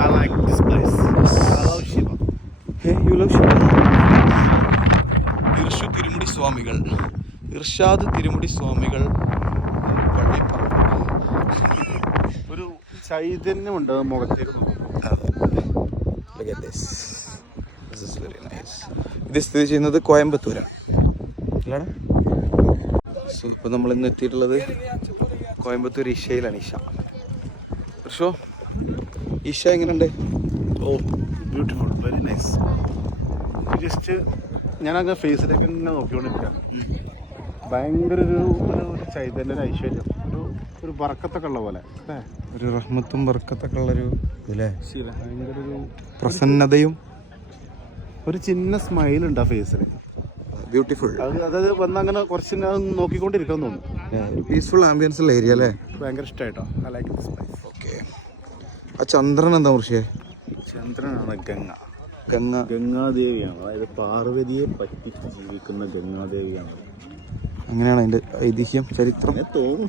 I like this place. I love Shiva. Hey, you love Shiva? തിരുമുടി സ്വാമികൾ, ഇർഷാദ് തിരുമുടി സ്വാമികൾ ഒരു ചൈതന്യമുണ്ട് മുഖത്തേക്ക് Look at this. This is very nice. ഇത് സ്ഥിതി ചെയ്യുന്നത് കോയമ്പത്തൂരാണ് അല്ലാണ്. സോ ഇപ്പോൾ നമ്മൾ ഇന്ന് എത്തിയിട്ടുള്ളത് കോയമ്പത്തൂർ ഇഷയിലാണ്. പക്ഷോ ഇഷ എങ്ങനെയുണ്ട്? ഓ ബ്യൂട്ടിഫുൾ, വെരി നൈസ്. ജസ്റ്റ് ഞാനങ്ങ് ഫേസിലേക്ക് തന്നെ നോക്കിക്കൊണ്ടിരിക്കാം. ഭയങ്കര ഒരു ചൈതന്യ, ഒരു ഐശ്വര്യം, ഒരു ബർക്കത്തൊക്കെ ഉള്ള പോലെ അല്ലേ, ഒരു റഹ്മത്തും ബർക്കത്തൊക്കെ ഉള്ളൊരു ഇല്ലേ, ഭയങ്കര ഒരു പ്രസന്നതയും ഒരു ചിന്ന സ്മൈലുണ്ട് ആ ഫേസിൽ. ബ്യൂട്ടിഫുൾ. അതായത് വന്നങ്ങനെ കുറച്ച് നോക്കിക്കൊണ്ടിരിക്കാൻ തോന്നുന്നു. പീസ്ഫുൾ ആംബിയൻസ് ഉള്ള ഏരിയ അല്ലേ. ഭയങ്കര ഇഷ്ടമായിട്ടോ. I like this place. Okay. ആ ചന്ദ്രൻ എന്താ കുറിച്ച്? ചന്ദ്രനാണ് ഗംഗ, ഗംഗാദേവിയാണ്. അതായത് പാർവതിയെ പറ്റിച്ച് ജീവിക്കുന്ന ഗംഗാദേവിയാണ്. അങ്ങനെയാണ് അതിൻ്റെ ഐതിഹ്യം, ചരിത്രം തോന്നുന്നു.